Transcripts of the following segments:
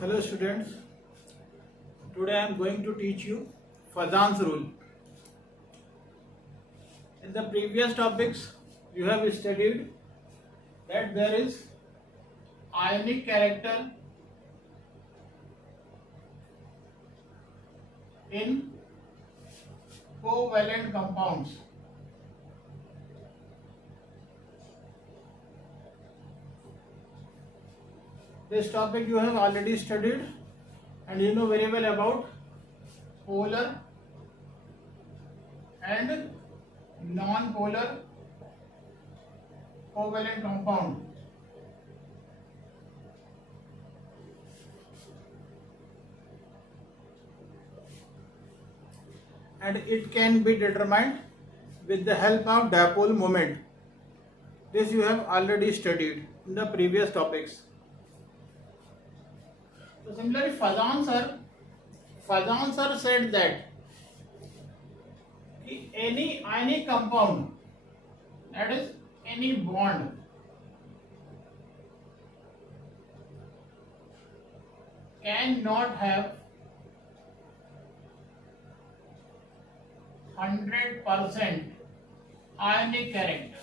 Hello students, today I am going to teach you Fazan's rule. In the previous topics you have studied that there is ionic character in covalent compounds. This topic you have already studied and you know very well about polar and non-polar covalent compound. And it can be determined with the help of dipole moment. This you have already studied in the previous topics. So similarly, Fazan sir said that any compound, that is any bond, cannot have 100% ionic character.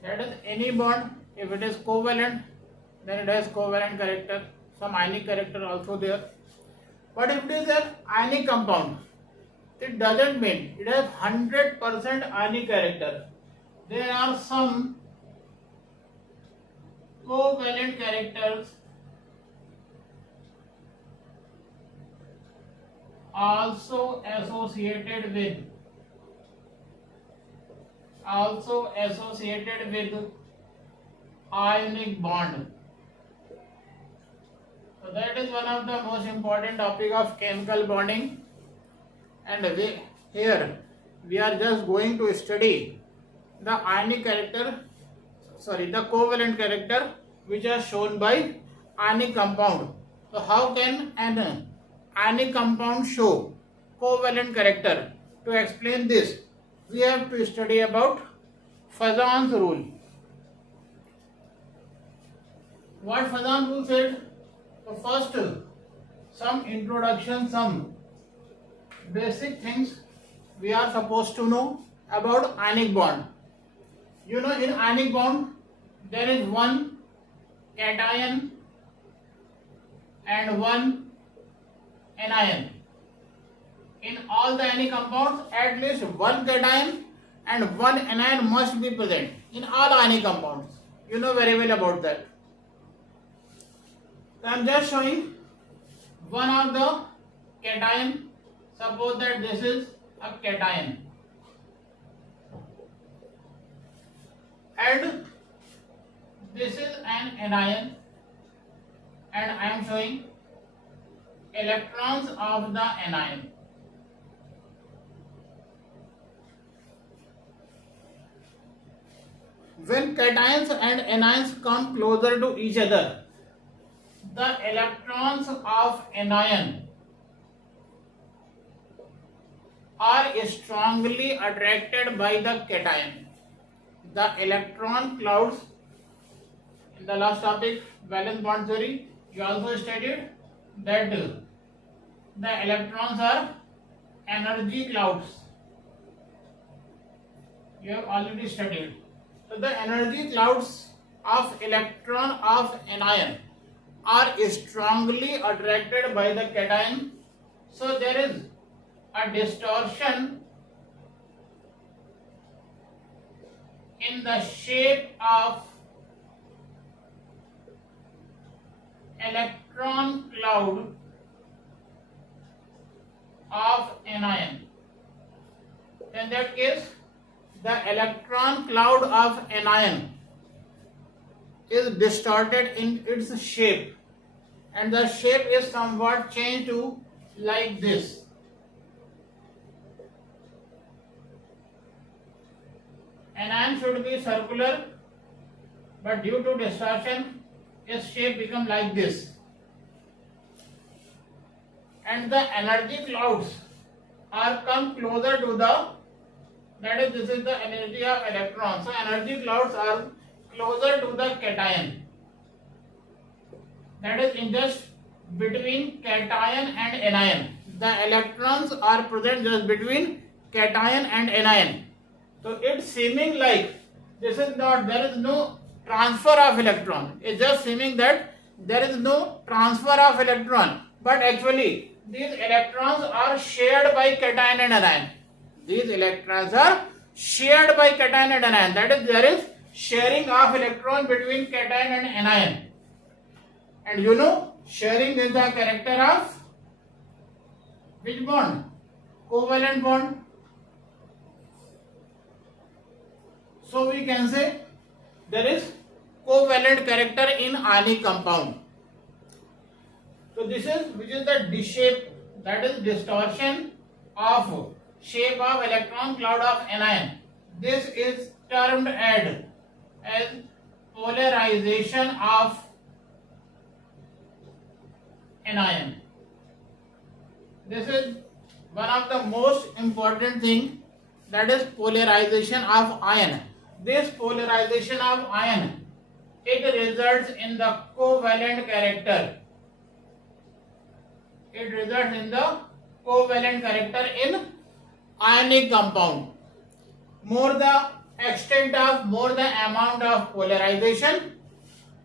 That is any bond, if it is covalent, then it has covalent character, some ionic character also there. But if it is an ionic compound, it doesn't mean it has 100% ionic character. There are some covalent characters also associated with ionic bond. So that is one of the most important topic of chemical bonding, and here we are just going to study the ionic character, the covalent character which are shown by ionic compound. So how can an ionic compound show covalent character? To explain this, we have to study about Fazan's rule. What Fazan rule said? So first, some introduction, some basic things we are supposed to know about ionic bond. You know, in ionic bond there is one cation and one anion. In all the ionic compounds, at least one cation and one anion must be present in all ionic compounds. You know very well about that. So I am just showing one of the cation. Suppose that this is a cation and this is an anion, and I am showing electrons of the anion. When cations and anions come closer to each other, the electrons of anion are strongly attracted by the cation. The electron clouds, in the last topic, valence bond theory, you also studied that the electrons are energy clouds. You have already studied. So the energy clouds of electron of anion are strongly attracted by the cation. So there is a distortion in the shape of electron cloud of anion. In that case, the electron cloud of anion is distorted in its shape, and the shape is somewhat changed to like this. Anion should be circular, but due to distortion its shape becomes like this. And the energy clouds are come closer to the That is, this is the energy of electrons. So energy clouds are closer to the cation. That is in just between cation and anion. The electrons are present just between cation and anion. So it's seeming like this is not, there is no transfer of electron. It's just seeming that there is no transfer of electron. But actually these electrons are shared by cation and anion. These electrons are shared by cation and anion. That is, there is sharing of electron between cation and anion. And you know, sharing is the character of which bond? Covalent bond. So we can say there is covalent character in ionic compound. So this is, which is the D-shape, that is distortion of shape of electron cloud of anion. This is termed as polarization of anion. This is one of the most important thing, that is polarization of ion. This polarization of ion, it results in the covalent character. It results in the covalent character in ionic compound. More the extent of, more the amount of polarization,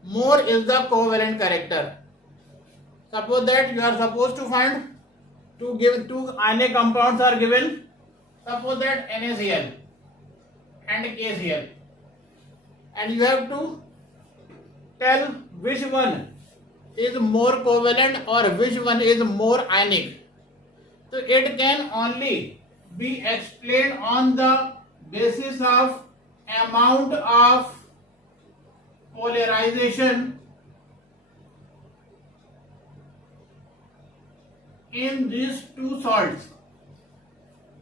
more is the covalent character. Suppose that you are supposed to find two ionic compounds are given. Suppose that NaCl and KCl, and you have to tell which one is more covalent or which one is more ionic. So it can only be explained on the basis of amount of polarization in these two salts.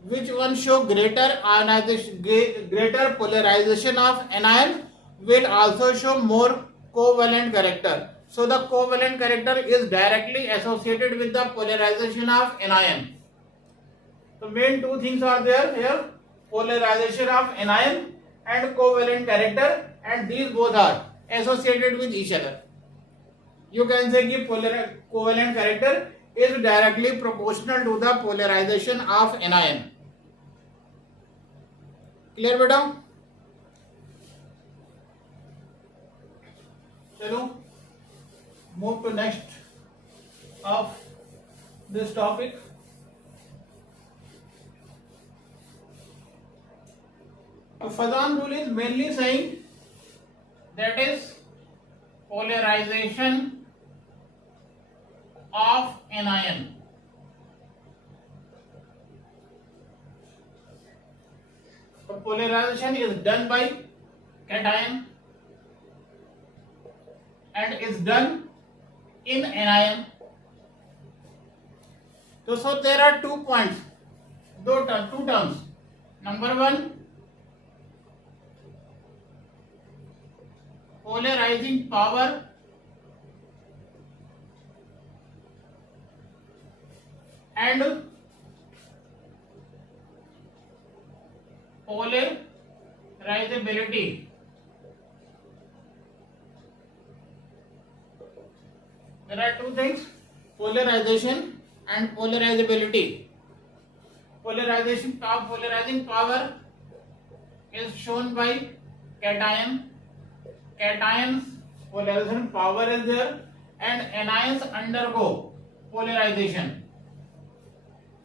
Which one show greater ionization, greater polarization of anion will also show more covalent character. So the covalent character is directly associated with the polarization of anion. So main two things are there here, polarization of anion and covalent character, and these both are associated with each other. You can say that covalent character is directly proportional to the polarization of anion. Clear beta? Chalo, move to next of this topic. Fazan rule is mainly saying that is polarization of anion. So polarization is done by cation and is done in anion. So there are 2 points, two terms. Number one, polarizing power and polarizability. There are two things, polarization and polarizability. Polarizing power is shown by cation. Cations polarization power is there, and anions undergo polarization.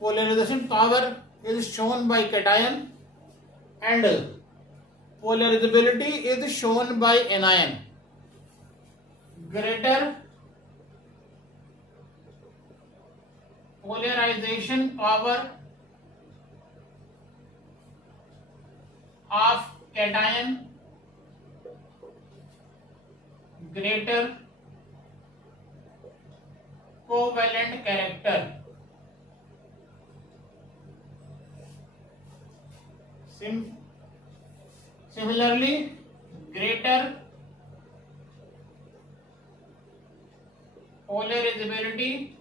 Polarization power is shown by cation and polarizability is shown by anion. Greater polarization power of cation, greater covalent character. Similarly, greater polarizability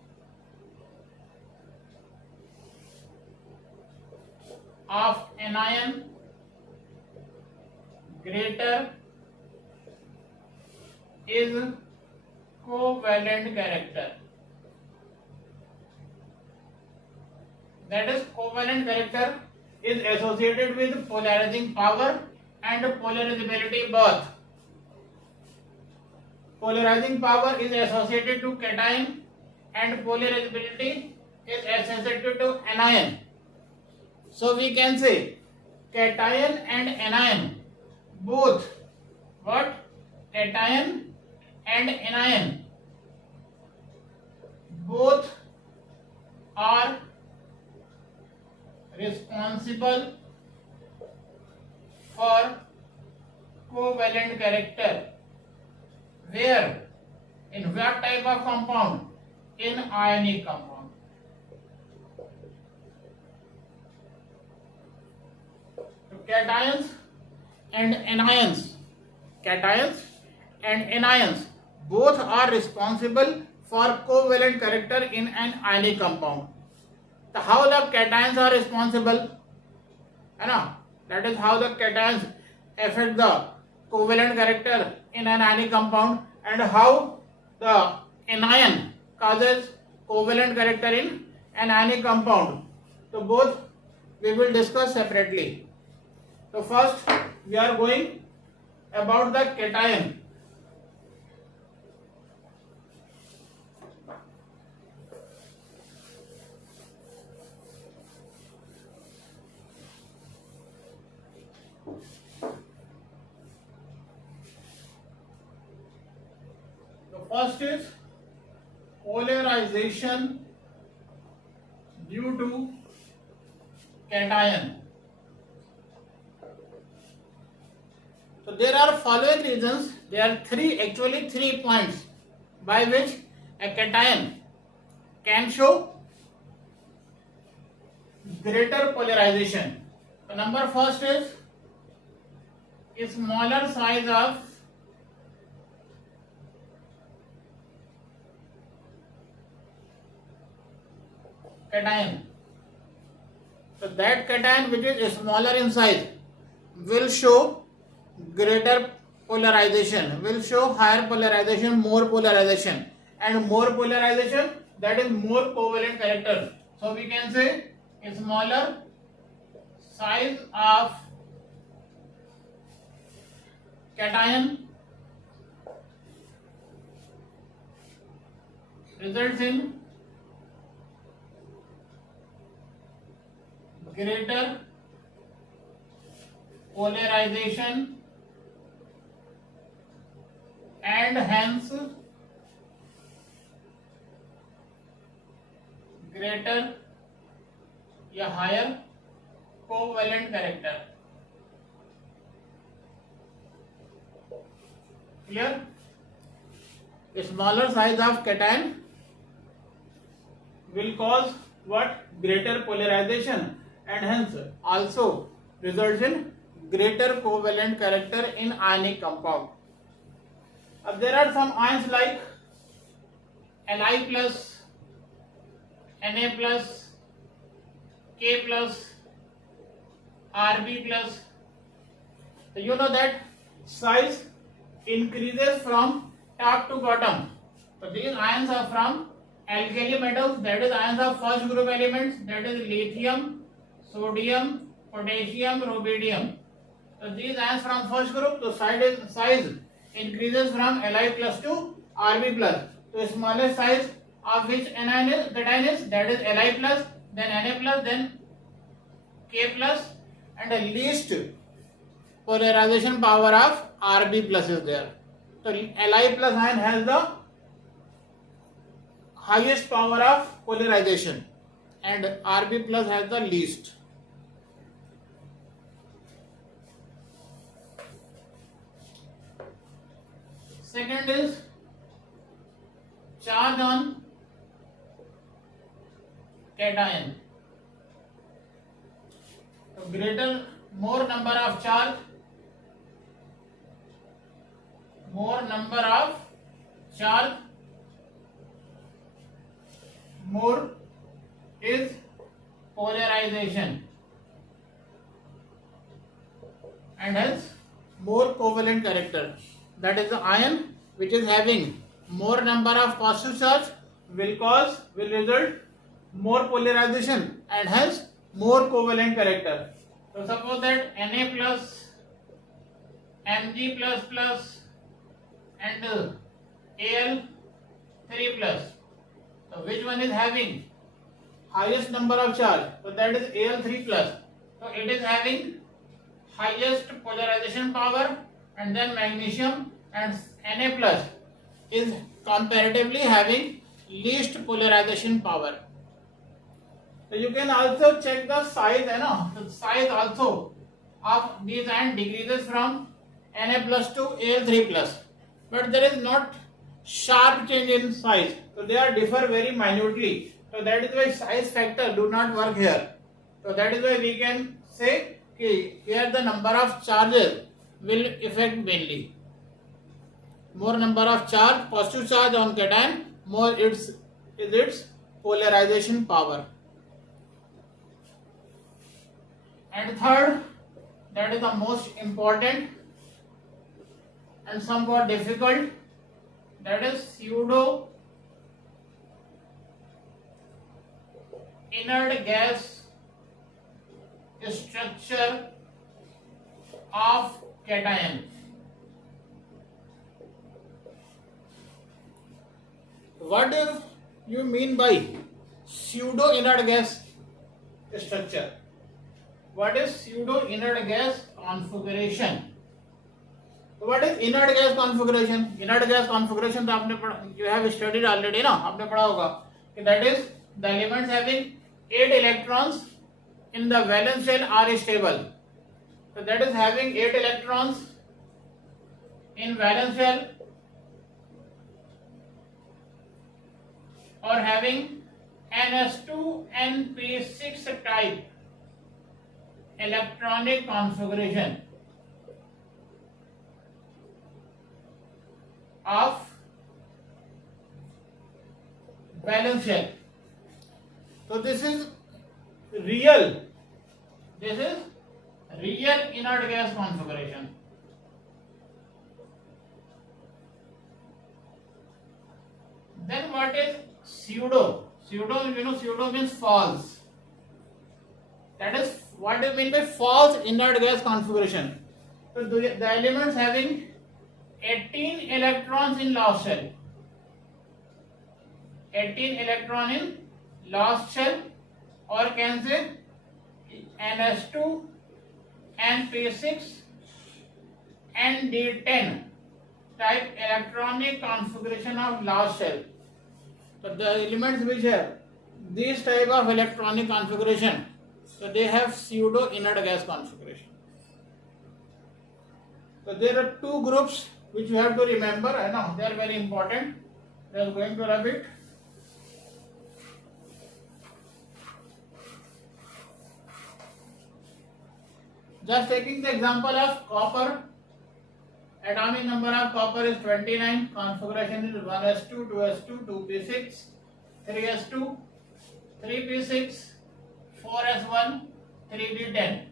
of anion greater is covalent character. That is, covalent character is associated with polarizing power and polarizability both. Polarizing power is associated to cation and polarizability is associated to anion. So we can say cation and anion both what? Cation and anion both are responsible for covalent character. Where? In what type of compound? In ionic compound. So cations and anions both are responsible for covalent character in an ionic compound. So how the cations are responsible? That is how the cations affect the covalent character in an ionic compound, and how the anion causes covalent character in an ionic compound. So both we will discuss separately. So first we are going about the cation. First is polarization due to cation. So there are following reasons. There are three points by which a cation can show greater polarization. So number first is smaller size of cation. So that cation which is smaller in size will show greater polarization, will show higher polarization, more polarization, and more polarization, that is more covalent character. So we can say a smaller size of cation results in greater polarization and hence greater या higher covalent character. Clear? A smaller size of cation will cause what? Greater polarization and hence also results in greater covalent character in ionic compound. There are some ions like Li plus, Na plus, K plus, Rb plus. So you know that size increases from top to bottom. So these ions are from alkali metals, that is ions of first group elements, that is lithium, sodium, potassium, rubidium. So these ions from first group, so size increases from Li plus to Rb plus. So smallest size of which cation is, that is Li plus, then Na plus, then K plus, and the least polarization power of Rb plus is there. So Li plus ion has the highest power of polarization and Rb plus has the least. Second is charge on cation. So greater, more number of charge, more is polarization and hence more covalent character. That is the ion which is having more number of positive charge will result more polarization and hence more covalent character. So suppose that Na plus, Mg plus plus and Al3 plus. So which one is having highest number of charge? So that is Al3 plus. So it is having highest polarization power, and then magnesium and Na plus is comparatively having least polarization power. So you can also check the size, the size also of these ions decreases from Na plus to Al3 plus, but there is not sharp change in size, so they are differ very minutely. So that is why size factor do not work here. So that is why we can say here the number of charges will affect mainly. More number of charge, positive charge on cation, more its polarization power. And third, that is the most important and somewhat difficult, that is pseudo inert gas structure of cation. What do you mean by pseudo inert gas structure? What is pseudo inert gas configuration? So what is inert gas configuration? Inert gas configuration तो आपने you have studied already ना, आपने पढ़ा होगा कि that is the elements having 8 electrons in the valence shell are stable. So that is having 8 electrons in valence shell or having ns2 np6 type electronic configuration of valence shell. So this is real inert gas configuration. Then what is pseudo? Pseudo means false. That is what do you mean by false inert gas configuration? So the elements having 18 electrons in last shell. 18 electron in last shell, or can say ns2 np6 nd10 type electronic configuration of last shell. So the elements which have this type of electronic configuration, so they have pseudo inert gas configuration. So there are two groups which you have to remember. I know they are very important. They are going to rub it. Just taking the example of copper, atomic number of copper is 29, configuration is 1s2, 2s2, 2p6, 3s2, 3p6, 4s1, 3d10.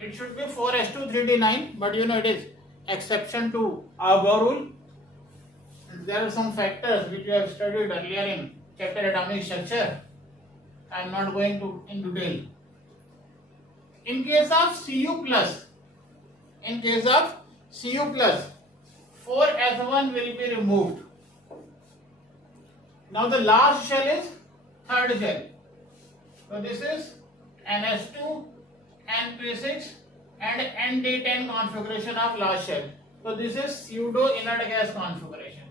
It should be 4s2, 3d9, but it is exception to our rule. There are some factors which we have studied earlier in chapter atomic structure. I am not going to in detail. In case of Cu plus, 4s1 will be removed. Now the last shell is third shell. So this is ns2, np6 and nd10 configuration of last shell. So this is pseudo inert gas configuration.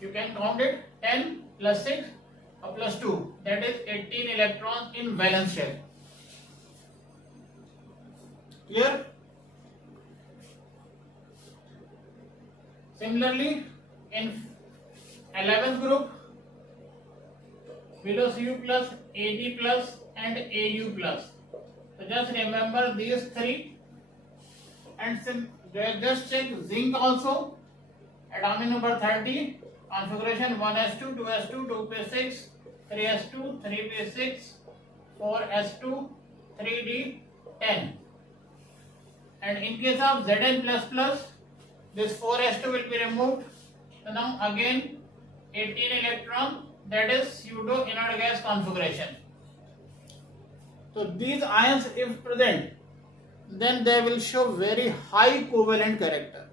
You can count it 10 plus 6 or plus 2, that is 18 electrons in valence shell. Clear? Similarly, in 11th group, below Cu plus, Ag plus and Au plus. So just remember these three, and just check zinc also. Atomic number 30, configuration 1s2, 2s2, 2p6, 3s2, 3p6, 4s2, 3d10. And in case of Zn++, this 4s2 will be removed. So now again 18 electron, that is pseudo inert gas configuration. So these ions if present, then they will show very high covalent character.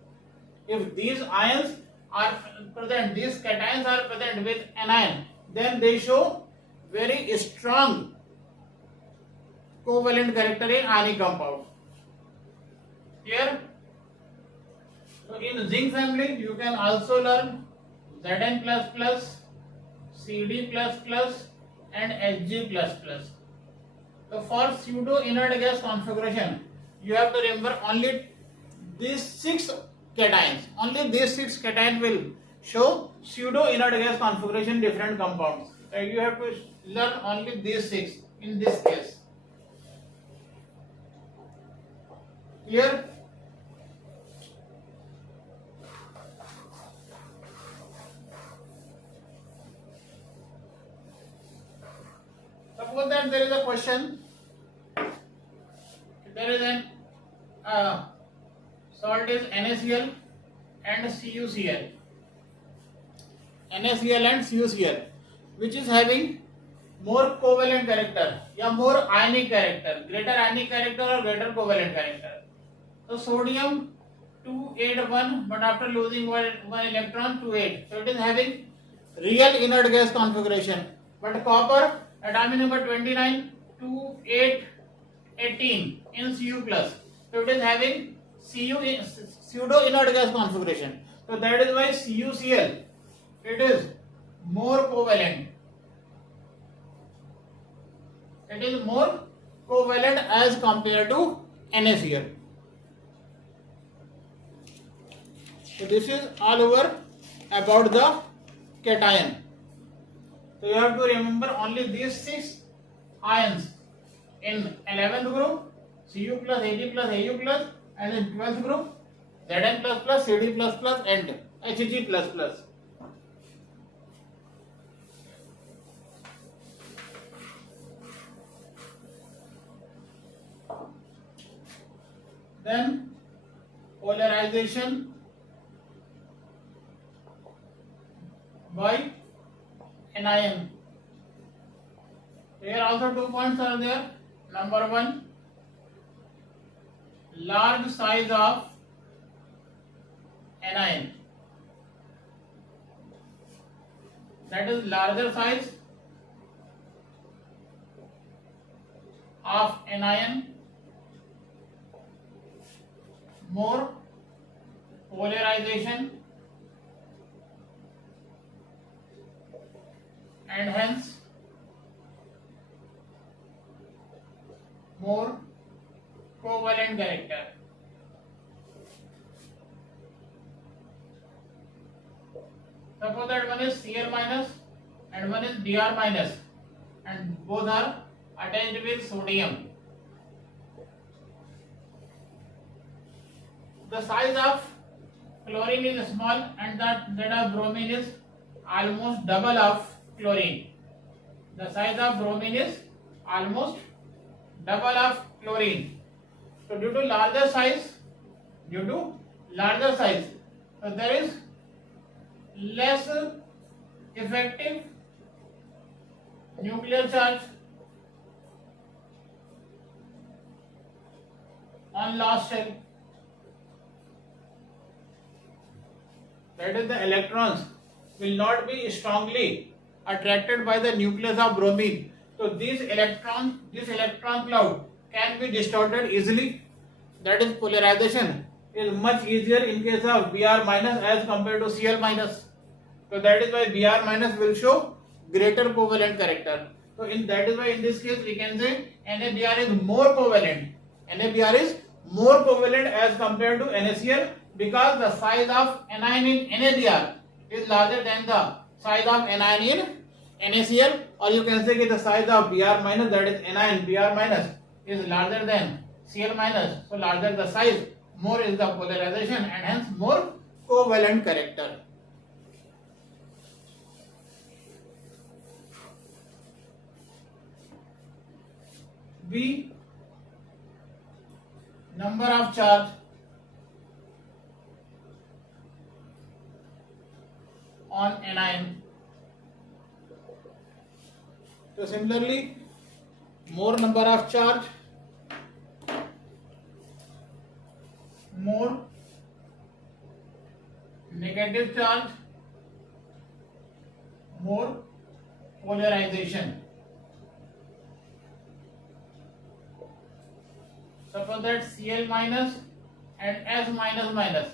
If these ions are present, these cations are present with anion, then they show very strong covalent character in ionic compound. Here, so in zinc family, you can also learn Zn++, Cd++, and Hg++. So for pseudo inert gas configuration, you have to remember only these 6 cations. Only these 6 cations will show pseudo inert gas configuration different compounds. You have to learn only these 6 in this case. Here, suppose that there is a question, there is an salt is NaCl and CuCl. NaCl and CuCl, which is having more covalent character or more ionic character, greater ionic character or greater covalent character. So sodium 281, but after losing one electron 28. So it is having real inert gas configuration. But copper atomic number 29 2818 in Cu+. So it is having pseudo inert gas configuration. So that is why CuCl, it is more covalent. It is more covalent as compared to NaCl. So this is all over about the cation. So you have to remember only these 6 ions in 11th group, Cu+, Ag+, Au+, and in 12th group, Zn++, Cd++, and Hg++. Then polarization by anion. Here also 2 points are there. Number 1, large size of anion, that is larger size of anion, more polarization, and hence more covalent character. Suppose that one is Cl minus and one is Br minus, and both are attached with sodium. The size of chlorine is small and that of bromine is almost double of chlorine. The size of bromine is almost double of chlorine. So due to larger size, so there is less effective nuclear charge on last shell. That is, the electrons will not be strongly attracted by the nucleus of bromine. So this electron cloud can be distorted easily. That is, polarization is much easier in case of Br minus as compared to Cl minus. So that is why Br minus will show greater covalent character. So that is why in this case we can say NaBr is more covalent. NaBr is more covalent as compared to NaCl, because the size of anion in NaBr is larger than the size of anion in NaCl, or you can say that the size of Br minus, that is anion Br minus, is larger than Cl minus. So larger the size, more is the polarization, and hence more covalent character. B, number of charge on anion. So similarly, more number of charge, more negative charge, more polarization. Suppose that Cl minus and S minus minus,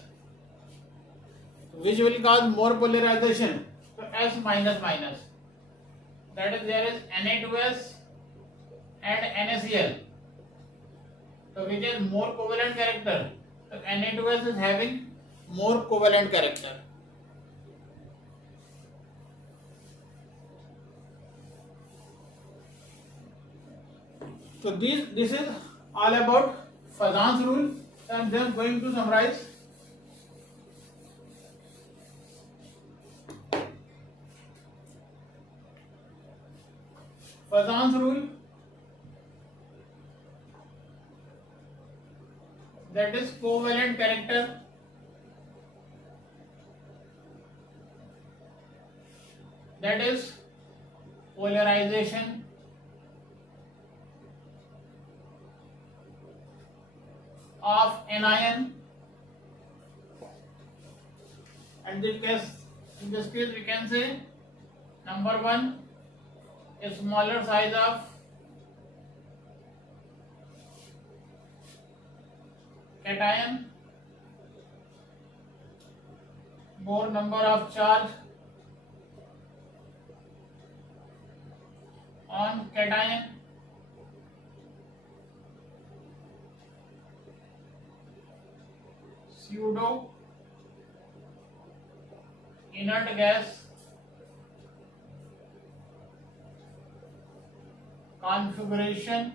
which will cause more polarization? So S minus minus. That is, there is Na2S and NaCl. So which is more covalent character? So Na2S is having more covalent character. So this is all about Fazan's rule. So I am just going to summarize. Fazan's rule, that is covalent character, that is polarization, of anion, and in this case we can say number one, a smaller size of cation, more number of charge on cation, pseudo inert gas configuration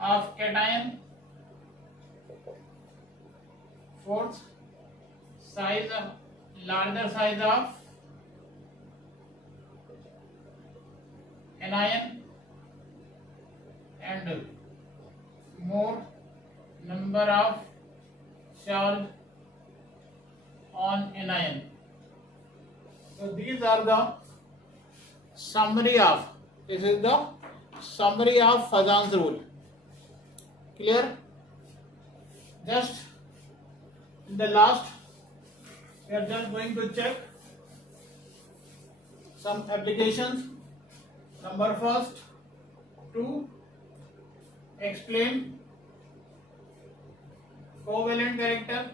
of cation. Fourth, larger size of anion and more number of charge on anion. So these are the summary of, this is the summary of Fazan's rule. Clear? Just in the last, we are just going to check some applications. Number first, to explain covalent character.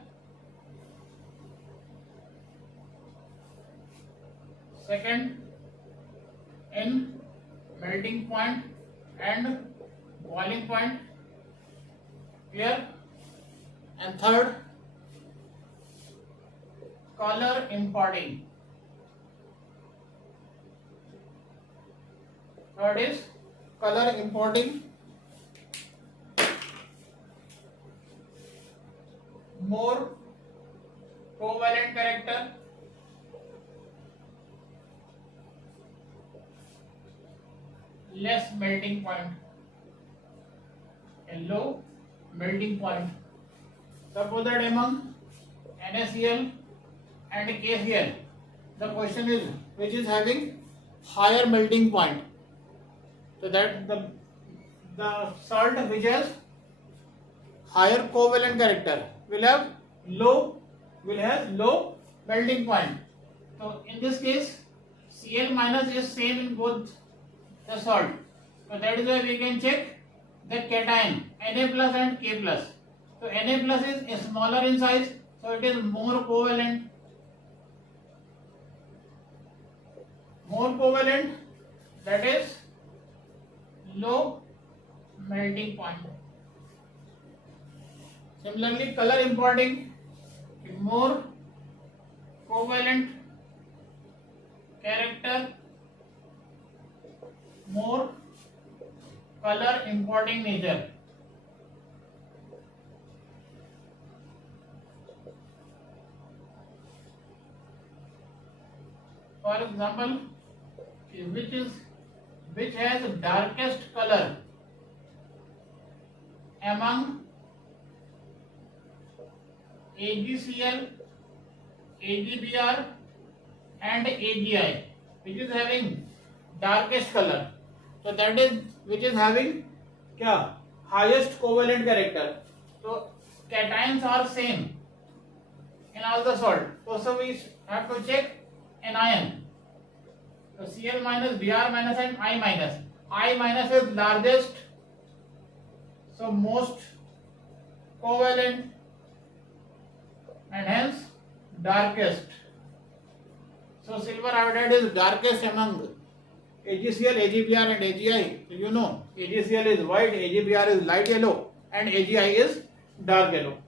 Second, in melting point and boiling point. Clear? And third, color imparting. Third is color imparting. More covalent character, less melting point, a low melting point. Suppose that among NaCl and KCl, the question is which is having higher melting point. So that the salt which has higher covalent character will have low melting point. So in this case, Cl minus is same in both the salt. So that is why we can check the cation Na plus and K plus. So Na plus is smaller in size, so it is more covalent. More covalent, that is low melting point. Similarly, color imparting, more covalent character, more color imparting nature. For example, which has darkest color, among AgCl, AgBr and AgI, which is having darkest color. So that is which is having क्या highest covalent character. So cations are same in all the salt. So we have to check anion. So Cl minus, Br minus and I minus. I minus is largest, so most covalent and hence darkest. So silver iodide is darkest among AgCl, AgBr and AgI. So you know AgCl is white, AgBr is light yellow and AgI is dark yellow.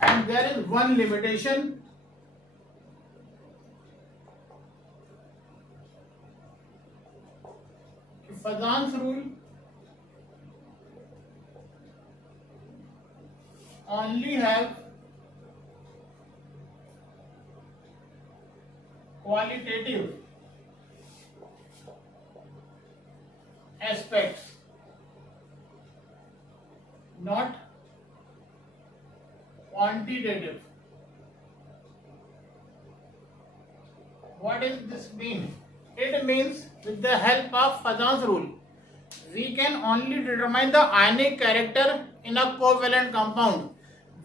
And there is one limitation. Fazan's rule only have qualitative aspects, not quantitative. What does this mean? It means with the help of Fazan's rule, we can only determine the ionic character in a covalent compound.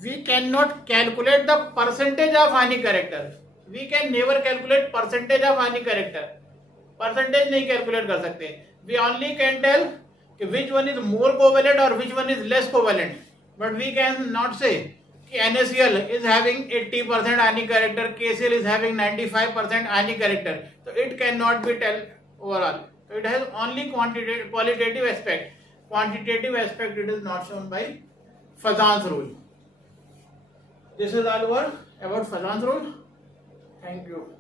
We cannot calculate the percentage of ionic character. We can never calculate percentage of ionic character. Percentage नहीं calculate कर सकते. We only can tell which one is more covalent or which one is less covalent. But we can not say NaCl is having 80% ionic character, KCl is having 95% ionic character. So it cannot be tell overall. So it has only qualitative aspect. Quantitative aspect it is not shown by Fazan's rule. This is all over about Fazan's rule. Thank you.